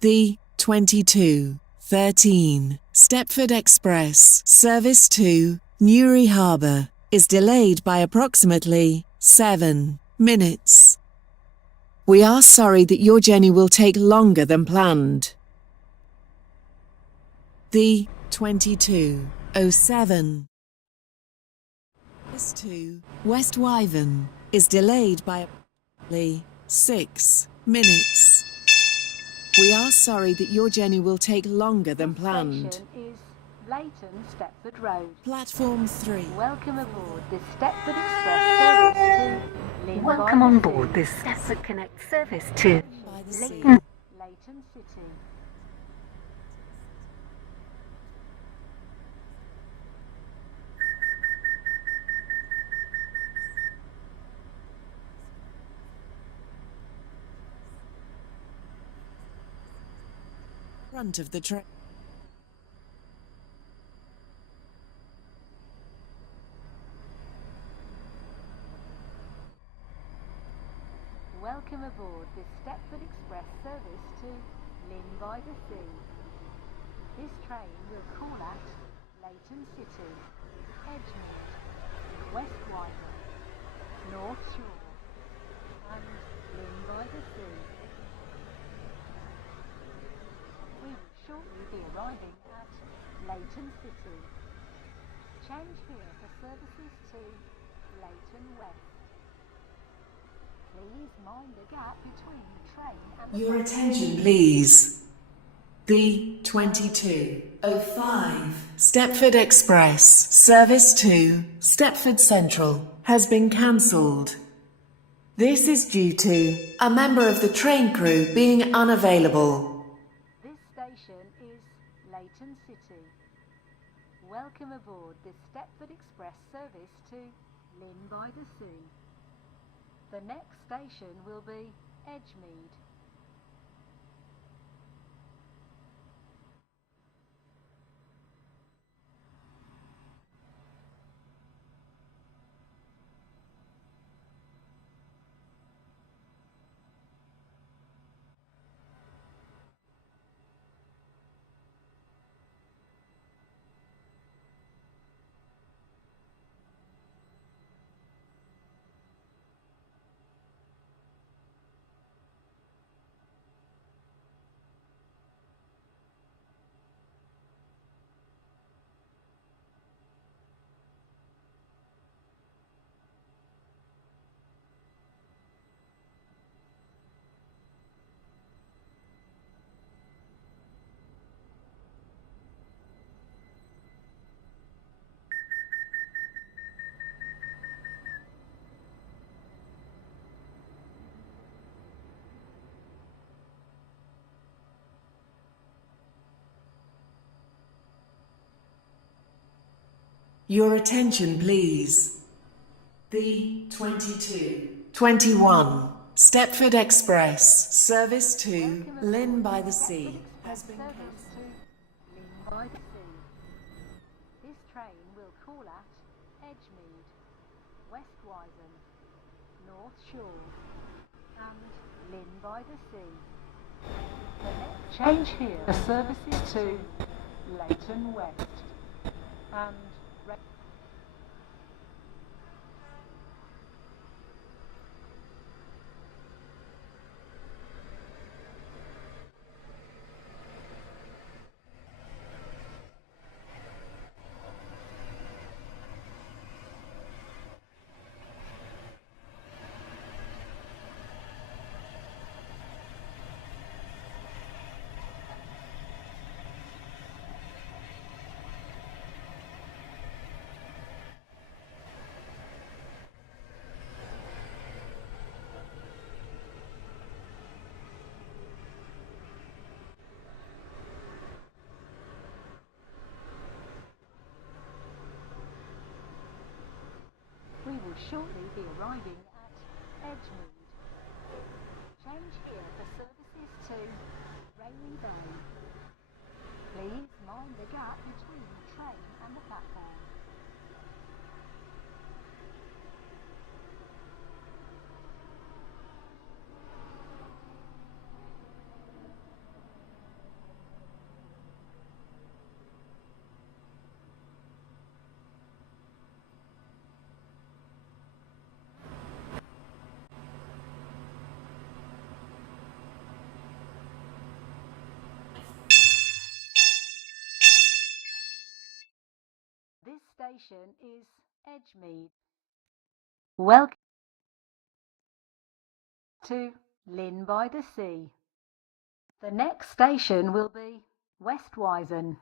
The 22:13 Stepford Express service to Newry Harbour is delayed by approximately 7 minutes. We are sorry that your journey will take longer than planned. The 22:07 service to West Wyvern is delayed by approximately 6 minutes. We are sorry that your journey will take longer than planned. Station is Leighton Stepford Road. Platform 3. Welcome aboard this Stepford Express service to Lynn Welcome by on the board Sea. this Stepford Connect service to By the sea. Leighton City. Front of the train. Welcome aboard this Stepford Express service to Lynn by the Sea. This train will call at Leighton City, Edgemead, West Wyvern, North Shore and Lynn by the Sea. We will shortly be arriving at Leighton City. Change here for services to Leighton West. Please mind the gap between the train and the Your platform. attention, please. The 22:05 Stepford Express service to Stepford Central has been cancelled. This is due to a member of the train crew being unavailable. This station is Leighton City. Welcome aboard this Stepford Express service to Lynn by the Sea. The next station will be Edgemead. Your attention, please. The 22:21 Stepford Express service to Lynn by the Sea has been Service cancelled. to Lynn by the Sea. This train will call at Edgemead, West Wyvern, North Shore and Lynn by the Sea. The next change here for services to Leighton West and we will shortly be arriving at Edgemead. Change here for services to Railway Bay. Please mind the gap between the train and the platform. station is Edgemead. Welcome to Lynn by the Sea. The next station will be West Wizen.